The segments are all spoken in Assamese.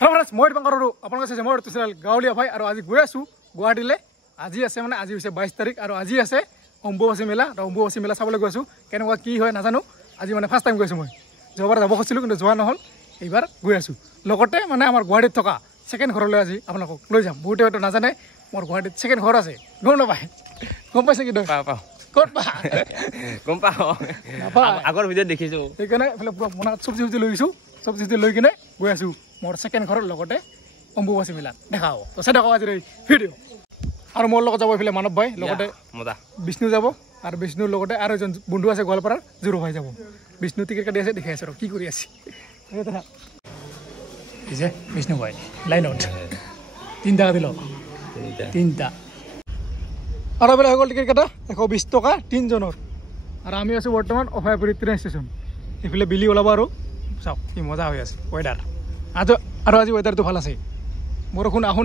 हेलो फ्रेंड्स মই দীপঙ্কৰ আপোনালোকে চাইছে মোৰ চেনেল গাঁৱলীয়া ভাই আৰু আজি গৈ আছো গুৱাহাটীলৈ আজি আছে মানে আজি হৈছে 22 তাৰিখ আৰু আজি আছে অম্বুবাচী মেলা আৰু অম্বুবাচী মেলা চাবলৈ গৈ আছো কেনেকুৱা কি হয় নাজানো আজি মানে ফাৰ্স্ট টাইম গৈছো মই যোৱাবাৰ যাব খুজিছিলো কিন্তু যোৱা নহল এইবাৰ গৈ আছো লগতে মানে আমাৰ গুৱাহাটীত থকা সেকেন্ড ঘৰলৈ আজি আপোনালোকক লৈ যাম বহুতে হয়তো নাজানে মোৰ গুৱাহাটীত সেকেন্ড ঘৰ আছে গম নাপায় গম পাইছে কি পাওঁ ক'ত পা গম পাওঁ আগৰ ভিডিঅ' দেখিছো সেইকাৰণে এফালে পুৰা মনত চব্জি লৈছো চব্জি লৈ কিনে গৈ আছো মোৰ সেকেন্ড ঘৰৰ লগতে অম্বুবাচী মেলা দেখাও তো চাই দেখাও আজিৰ এই ভিডিঅ' আৰু মোৰ লগত যাব এইফালে মানৱ ভাই লগতে বিষ্ণু যাব আৰু বিষ্ণুৰ লগতে আৰু এজন বন্ধু আছে গোৱালপাৰাৰ জুৰু ভাই যাব বিষ্ণু টিকেট কাটি আছে দেখাই আছে কি কৰি আছে এই যে বিষ্ণু ভাই লাইনত 3 টাকা দিল 3 টা আৰু এবাৰ হৈ গ'ল টিকেট কাটা 120 টকা 3 জনৰ আৰু আমি আছো বৰ্তমান অভয়পুৰী ট্ৰেইন ষ্টেচন এইফালে বিলি ওলাব আৰু চাওক কি মজা হৈ আছে ৱেডাৰ আৰু আজি ৱেডাৰটো ভাল আছে বৰষুণ আহো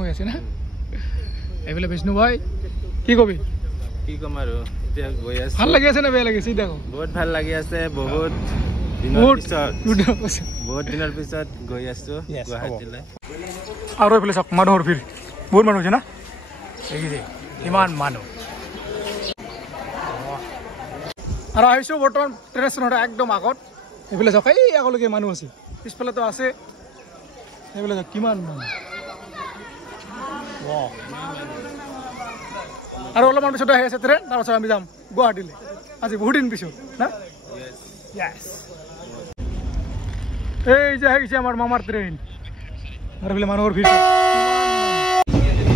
হৈ আছে না এইফালে বিষ্ণু ভাই কি কবি কি কম আৰু এতিয়া গৈ আছে ভাল লাগি আছে না বেয়া লাগিছে দেখো বহুত ভাল লাগি আছে বহুত দিনৰ পিছত গৈ আছো গুৱাহাটীলৈ আৰু এইফালে চাওক মানুহৰ ভিৰ বহুত মানুহ হৈছে না এই ইমান মানুহ আৰু আহিছো বৰ্তমান ট্ৰেইন ষ্টেচনৰ একদম আগত এইফালে চাওক এই আগলৈকে মানুহ আছে পিছফালেতো আছে এইফালে চাওক কিমান মানুহ আৰু অলপমান পিছতে আহি আছে ট্ৰেইন তাৰপাছত আমি যাম গুৱাহাটীলৈ আজি বহুত দিন পিছত না এই যে আহিছে আমাৰ মামাৰ ট্ৰেইন আৰু এইফালে মানুহৰ ভিৰ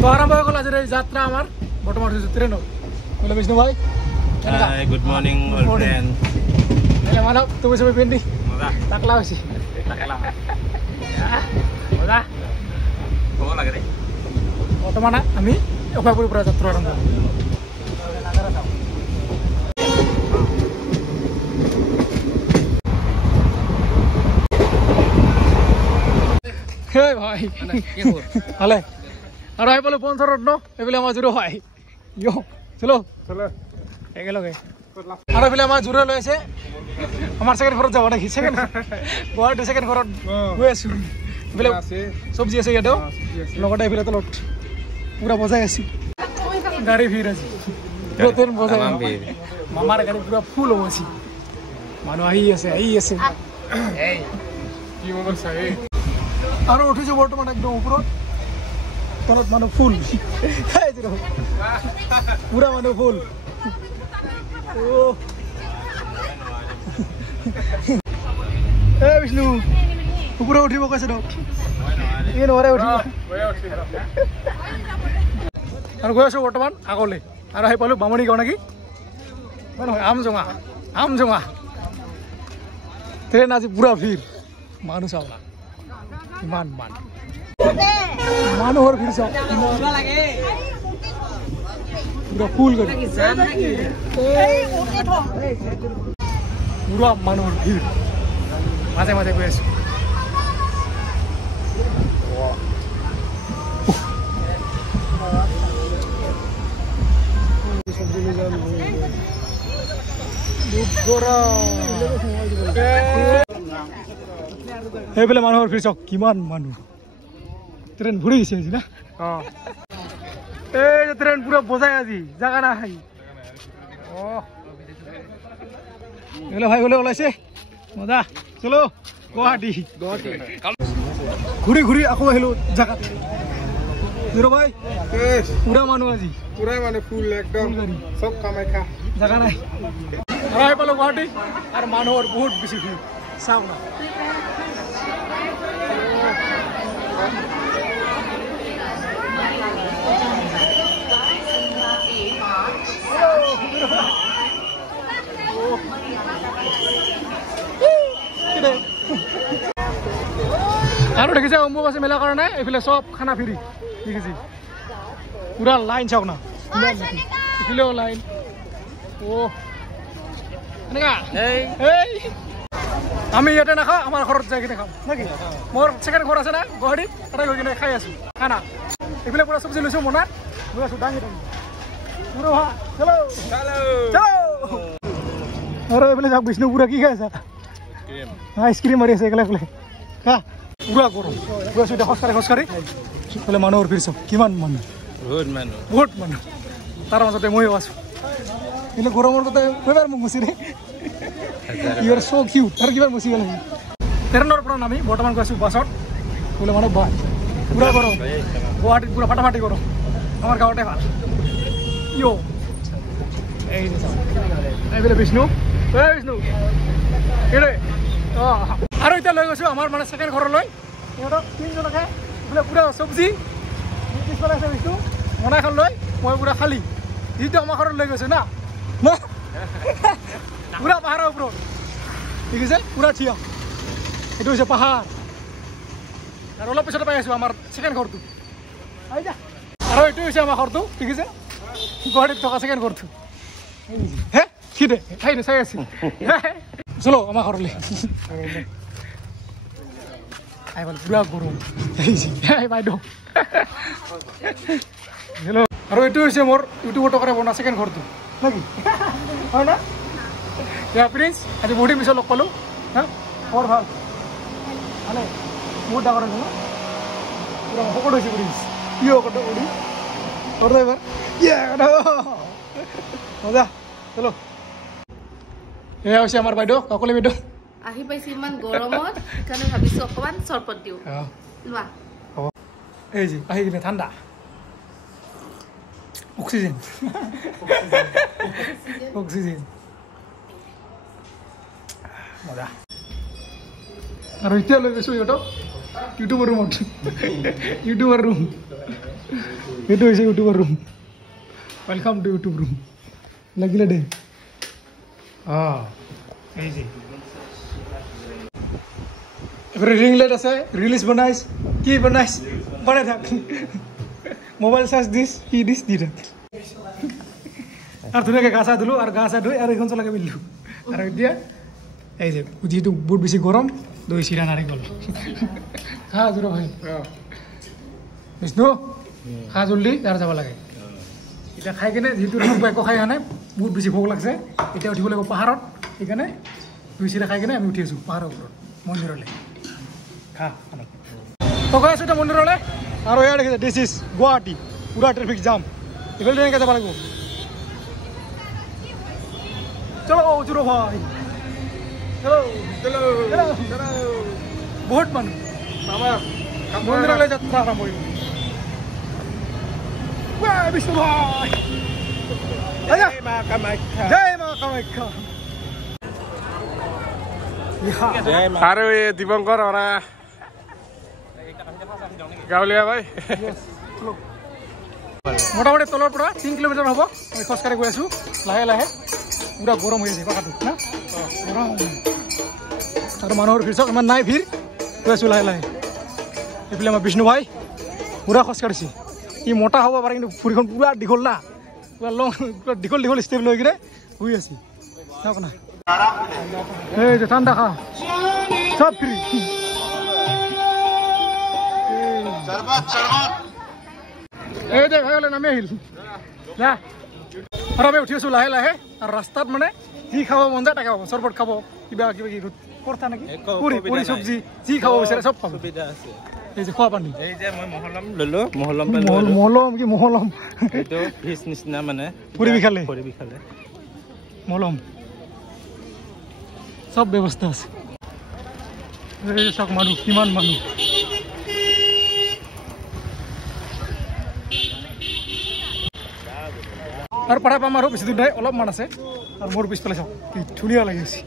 তো আৰম্ভ হৈ গ'ল আজিৰ এই যাত্ৰা আমাৰ বৰ্তমান হৈছে ট্ৰেইনত বোলে বিষ্ণু ভাই গুড মৰ্নিং অল ফ্ৰেণ্ড এনে মানৱ তুমি সবে পিন্ধি টাকলা হৈছে বৰ্তমান আমি অভয়পুৰীৰ পৰা যাত্ৰা আৰম্ভ ভাই ভালে আৰু আহি পালো পঞ্চৰত ন এইফালে আমাৰ জুৰু ভাই চলো একেলগে আৰু এইফালে আমাৰ জুৰে লৈ আছে আমাৰ সেকেন্ড ঘৰত যাব নেকি সেকেন্ড গুৱাহাটী সেকেন্ড ঘৰত গৈ আছো এইফালে চব্জি আছে ইয়াতো লগতে এইফালে তলত পুৰা বজাই আছো গাড়ী ভিৰ আছে ট্ৰেইন বজাই মামাৰ গাড়ী পুৰা ফুল হ'ব আছে মানুহ আহি আছে আৰু উঠিছো বৰ্তমান একদম ওপৰত তলত মানুহ ফুল পুৰা মানুহ ফুল বিষ্ণু ওপৰত উঠিব কৈছে নোৱাৰে উঠিব আৰু গৈ আছো বৰ্তমান আগলৈ আৰু আহি পালো বামুণী গাঁও নেকি নহয় আমজোঙা ট্ৰেইন আজি পুৰা ভিৰ মানুহ চাওক ইমান মানুহৰ ভিৰ চাওক পুৰা ফুল কৰি পুৰা মানুহৰ ভিৰ মাজে মাজে গৈ আছো সেইফালে মানুহৰ ভিৰ চাওক কিমান মানুহ ট্ৰেইন ঘূৰি গৈছে আজি না এই যে ট্রেন পুরো বোঝাই আজি জায়গা না খাই এগুলো ভাই বলে ওলাইছে মজা চলো গুৱাহাটী ঘূৰি ঘূৰি আকৌ আহিলো জাগাত জিৰো ভাই পুৰা মানুহ আজি পুৰা মানে ফুল একদম সব কামাখ্যা জায়গা নাই আৰু আহি পালো গুৱাহাটী আৰু মানুহৰ বহুত বেছি ভিৰ চাওক না আৰু দেখিছে অম্বুবাচী মেলাৰ কাৰণে এইফালে চব খানা ফ্ৰী দেখিছে পুৰা লাইন চাওক না এইফালেও লাইন এনেকা আমি ইয়াতে নাখাওঁ আমাৰ ঘৰত যাই কিনে খাম নেকি মোৰ সেকেন্ড ঘৰ আছে না গুৱাহাটীত তাতে গৈ কিনে খাই আছো খানা এইফালে পুৰা চব্জি লৈছো মনাত গৈ আছো দাঙি পুৰো চলো আৰু এইফালে যাওক বিষ্ণু পুৰা কি খাই আছা আইচক্ৰীম মাৰি আছে একেলগে খা পুৰা গৰম গৈ আছোঁ এতিয়া খোজকাঢ়ি বোলে মানুহৰ ভিৰ চাওক কিমান মানুহ বহুত মানুহ তাৰ মাজতে ময়ো আছোঁ কিন্তু গৰমৰ কথা এবাৰ মোক গুচি ৰে ইউ আৰ চ' কিউট আৰু কিবা গুচি গ'ল ট্ৰেইনৰ পৰা নামি বৰ্তমান গৈ আছোঁ বাছত বোলে মানুহ বাছ পুৰা গৰম গুৱাহাটীত পুৰা ফাটাফাটি গৰম আমাৰ গাঁৱতে ভাল ইয় এইফালে বিষ্ণু বিষ্ণু এইৰে অঁ আৰু এতিয়া লৈ গৈছোঁ আমাৰ মানে ছেকেণ্ড ঘৰলৈ সিহঁতক তিনিজনকে বোলে পুৰা চব্জি পিছফালে আছে বিষ্ণু বনাইখন লৈ মই পুৰা খালী যিটো আমাৰ ঘৰত লৈ গৈছোঁ না পুৰা পাহাৰৰ ওপৰত ঠিক আছে পুৰা থিয় এইটো হৈছে পাহাৰ আৰু অলপ পিছতে পাই আছোঁ আমাৰ ছেকেণ্ড ঘৰটো আৰু এইটো হৈছে আমাৰ ঘৰটো ঠিক আছে গুৱাহাটীত থকা ছেকেণ্ড ঘৰটো হে কি দে ঠাই চাই আছো চলো আমাৰ ঘৰলৈ পুৰা গৰম বাইদেউ হেল্ল' আৰু এইটো হৈছে মোৰ ইউটিউবৰ টকাৰে বনোৱা ছেকেণ্ড ঘৰটো নেকি হয় না প্ৰিন্স আজি বহুত দিন পিছত লগ পালোঁ হা বৰ ভাল ভালে বহুত ডাঙৰ হৈছে ন পুৰা শকত হৈছে প্ৰিন্স কি শকত উৰি কৰ এবাৰ মজা চলো এয়া হৈছে আমাৰ বাইদেউ কাকলি বাইদেউ আহি পাইছে ইমান গৰমত সেইকাৰণে ভাবিছোঁ অকণমান চৰবত দিওঁ লোৱা এই যে আহি কিনে ঠাণ্ডা অক্সিজেন অক্সিজেন মজা আৰু এতিয়া লৈ গৈছোঁ ইহঁতক ইউটিউবৰ ৰুমত ইউটিউবৰ ৰুম এইটো হৈছে ইউটিউবৰ room welcome to YouTube room লাগিলে দে অঁ এই যে এবাৰ ৰিং লাইট আছে ৰিলিজ বনাইছ কি বনাইছ বনাই থাক মোবাইল চাৰ্জ দিছ কি দিছ দি থাক আৰু ধুনীয়াকৈ গা চা ধুলোঁ আৰু গা চা ধুই আৰু এইখন চলাকৈ মিলিলোঁ আৰু এতিয়া এই যে যিহেতু বহুত বেছি গৰম দৈ চিৰা নাৰিকল খা জোৰ ভাই বিষ্ণু খা জলদি আৰু যাব লাগে এতিয়া খাই কিনে যিহেতু একো খাই অহা নাই বহুত বেছি ভোক লাগছে এতিয়া উঠিব লাগিব পাহাৰত সেইকাৰণে দৈ চিৰা খাই কিনে আমি উঠি আছোঁ পাহাৰৰ ওপৰত মন্দিৰলৈ খা তো গৈ আছোঁ এতিয়া মন্দিৰলৈ আৰু এয়া দেখিছে দিছ ইজ গুৱাহাটী পুৰা ট্ৰেফিক জাম এইফালে এনেকৈ যাব লাগিব চলো জোৰ ভাই বহুত মানুহ মন্দিৰলৈ যাত্ৰা আৰম্ভ কৰিব বিষ্ণু ভাই জয় মা কামাখ্যা আৰু এই দিবংকৰ অৰা গাঁৱলীয়া ভাই মোটামুটি তলৰ পৰা 3 কিলোমিটাৰ হ'ব আমি খোজকাঢ়ি গৈ আছোঁ লাহে লাহে পুৰা গৰম হৈ আছে পাকাটো না গৰম আৰু মানুহৰ ভিৰ চাওক ইমান নাই ভিৰ গৈ আছোঁ লাহে লাহে এইফালে আমাৰ বিষ্ণু ভাই পুৰা খোজকাঢ়িছে ই মোটা হ'ব পাৰে কিন্তু ফুৰিখন পুৰা দীঘল না পুৰা লং পুৰা দীঘল দীঘল ষ্টেপ লৈ কিনে শুই আছে চাওক না এই যে ঠাণ্ডা খা চব ফ্ৰী এই যে ভাই নামি আহিল যা আৰু আমি উঠি আছোঁ লাহে লাহে আৰু ৰাস্তাত মানে যি খাব মন যায় তাকে খাব চৰবত খাব কিবা কিবা কি কৰ্তা নেকি পুৰি পুৰি চব্জি যি খাব বিচাৰে চব খাব এই যে খোৱা পানী এই যে মই মহলম ললো মহলম কি মহলম এইটো ফিছ নিচিনা মানে পুৰি বিখালে মহলম চব ব্যৱস্থা আছে এই চাওক মানুহ কিমান মানুহ আৰু পাৰা পাম আৰু বেছি দূৰ নাই অলপমান আছে আৰু মোৰ পিছফালে চাওক কি ধুনীয়া লাগি আছে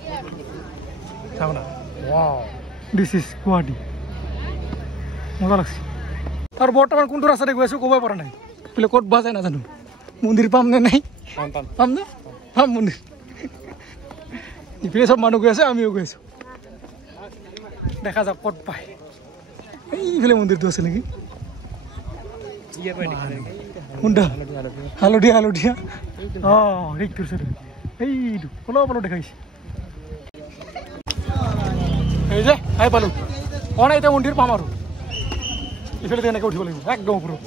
চাওক না ৱাও দিছ ইজ গুৱাহাটী মজা লাগছে আৰু বৰ্তমান কোনটো ৰাস্তাতে গৈ আছোঁ ক'বই পৰা নাই বোলে ক'ত বা যায় নাজানো মন্দিৰ পাম নে নাই পাম নে পাম মন্দিৰ ইফালে চব মানুহ গৈ আছে আমিও গৈ আছোঁ দেখা যাওক ক'ত পায় এইফালে মন্দিৰটো আছে নেকি কোনটা হালধীয়া হালধীয়া অঁ ঠিক তোৰ এইটো অলপ অলপ দেখাইছে এই যে আহি পালোঁ কোৱা নাই এতিয়া মন্দিৰ পাম আৰু ইফালে এনেকৈ উঠিব লাগিব একদম ওপৰত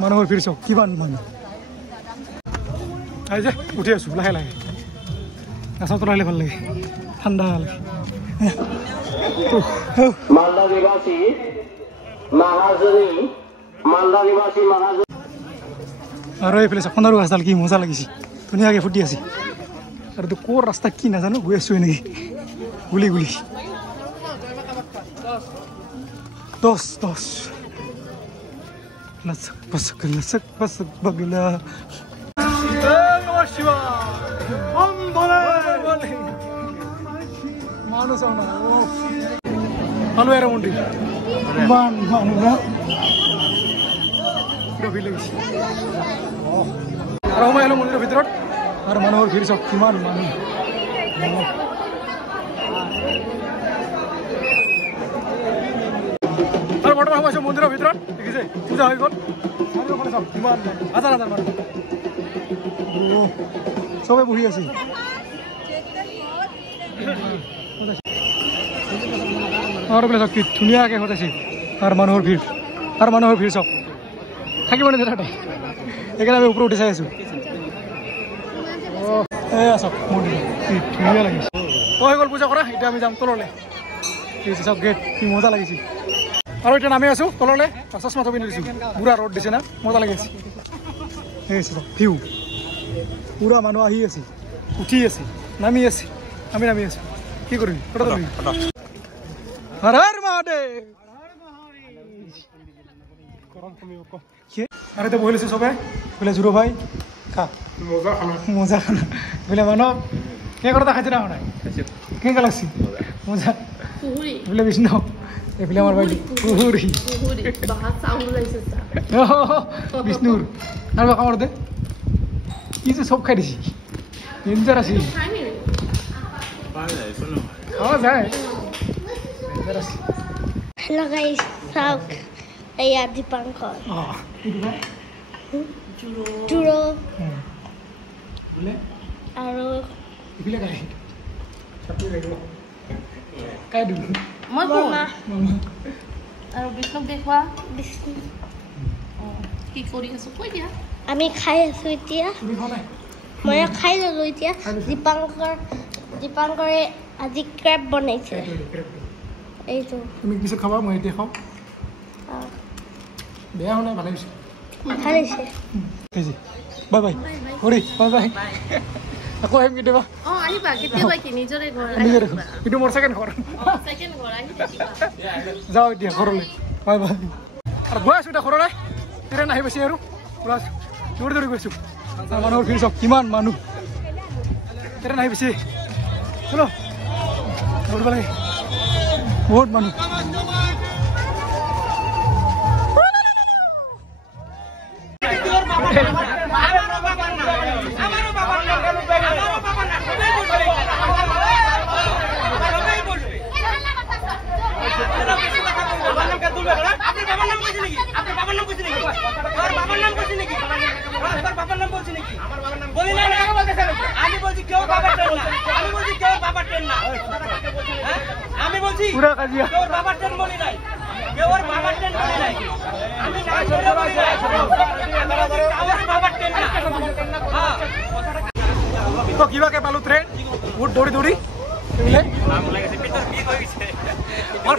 মানুহৰ ভিৰ চাওক কিমান মানুহ আহি যে উঠি আছোঁ লাহে লাহে গাছৰ তলালে ভাল লাগে ঠাণ্ডা লাগে মালদা নিবাসী মহাজনী মালদা নিবাসী মহাজনী আৰু এইফালে চকন্দাৰু গছডাল কি মজা লাগিছে ধুনীয়াকৈ ফুটি আছে আৰু তো ক'ৰ ৰাস্তা কি নাজানো গৈ আছোঁ এনেকৈ গুলি গুলি 10 Lasak pasak bagla Shiva Manu sama Halo era mundi Manu na Udah village Ramai halo mundi ভিতৰত আৰু মানুহৰ ভিৰ সব কিমান মানুহ আৰু বৰ্তমান সময় মন্দিৰৰ ভিতৰত দেখিছে পূজা হৈ গ'ল চাৰিওফালে সব কিমান হাজাৰ হাজাৰ মানুহ চবে বহি আছে আৰু বোলে সব কি ধুনীয়াকৈ সজাইছে আৰু মানুহৰ ভিৰ সব থাকিব নে তাতে সেইকাৰণে আমি ওপৰত উঠি চাই আছোঁ এয়া চব মন্দিৰ কি ধুনীয়া লাগিছে হৈ গ'ল পূজা কৰা এতিয়া আমি যাম তললৈ চব গেট কি মজা লাগিছে আৰু এতিয়া নামি আছোঁ তললৈ চশমা থবি নিদিছোঁ পুৰা ৰ'দ দিছে না মজা লাগি আছে এই চব ভিউ পুৰা মানুহ আহি আছে উঠি আছে নামি আছে আমি নামি আছোঁ কি কৰিবি ফটো তুলিবি হৰ হৰ মহাদেৱ আৰু এতিয়া বহি লৈছে চবে বোলে জুৰো ভাই খা মজা খানা বোলে মানৱ কে কৰা খাইছে না নাই কেনেকুৱা লাগছে মজা বোলে বিষ্ণু এইফালে আমাৰ বাইদেউ পুহুৰী বিষ্ণুৰ আৰু কামৰ দে কি যে চব খাই দিছি ডেঞ্জাৰ আছিল যায় Hello guys, Sauk. Saya Dipankor. Juro. Boleh? Aru. Boleh kah? Siapa lagi? Kau dulu. Mama. আৰু বিষ্ণুক দেখুৱা Bisnu. কি কৰি আছো কৈ দিয়া আমি খাই আছো এতিয়া মই খাই ললো এতিয়া দীপাংকৰে আজি ক্ৰেপ বনাইছে এইটো তুমি কিছু খাবা মই এতিয়া খাওঁ বেয়া হোৱা নাই ভালে হৈছে ভাল হৈছে bye bye Hari bye bye আকৌ আহিম কেতিয়াবা আহিবা কেতিয়াবা কি নিজৰে ঘৰ কিন্তু মোৰ ছেকেণ্ড ঘৰ আহি থাকিবা যাওঁ এতিয়া ঘৰলৈ বাই বাই আৰু গৈ আছোঁ এতিয়া ঘৰলৈ ট্ৰেইন আহি পাইছে আৰু পুৰা দৌৰি দৌৰি গৈছোঁ মানুহৰ ভিৰ চব কিমান মানুহ ট্ৰেইন আহি পাইছে চলো দৌৰিব লাগে বহুত মানুহ পুরা কাজিয়া তো কিবাকে পালো ট্রেন বহুত দৌড়ি দৌড়ি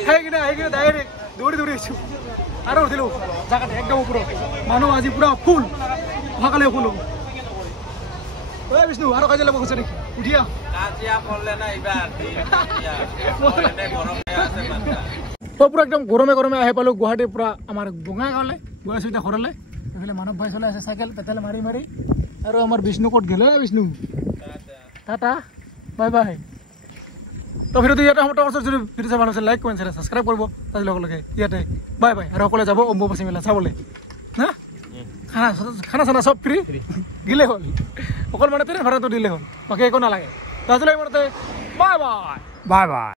খাই কিনে আহি কিনে ডাইরেক্ট দৌড়ি দৌড়ি আছো আৰু উঠিলো জাগাত একদম ওপৰত মানুহ আজি পুৰা ফুল অহাকালি ফুল হ'ব ঐ বিষ্ণু আৰু কাজিয়া ল'ব খুজিছে নেকি উঠিয়া তো পুৰা একদম গৰমে গৰমে আহি পালোঁ গুৱাহাটীৰ পৰা আমাৰ বঙাইগাঁৱলৈ গৈ আছোঁ এতিয়া ঘৰলৈ এইফালে মানৱ ভাই চলাই আছে চাইকেল পেটেল মাৰি মাৰি আৰু আমাৰ বিষ্ণু ক'ত গ'লে বিষ্ণু টাটা বাই বাই তো ভিডিঅ'টো ইয়াতে সমাপ্ত কৰিছোঁ যদি ভিডিঅ' চাই ভাল হৈছে লাইক কমেণ্ট শ্বেয়াৰ ছাবস্ক্ৰাইব কৰিব তাৰ লগে লগে ইয়াতে বাই বাই আৰু সকলোৱে যাব অম্বুবাচী মেলা চাবলৈ হা খানা চানা চব ফ্ৰী দিলে হ'ল অকল মানে ট্ৰেইন ভাড়াটো দিলে হ'ল বাকী একো নালাগে আজিলৈ ইমানতে বাই বাই বাই বাই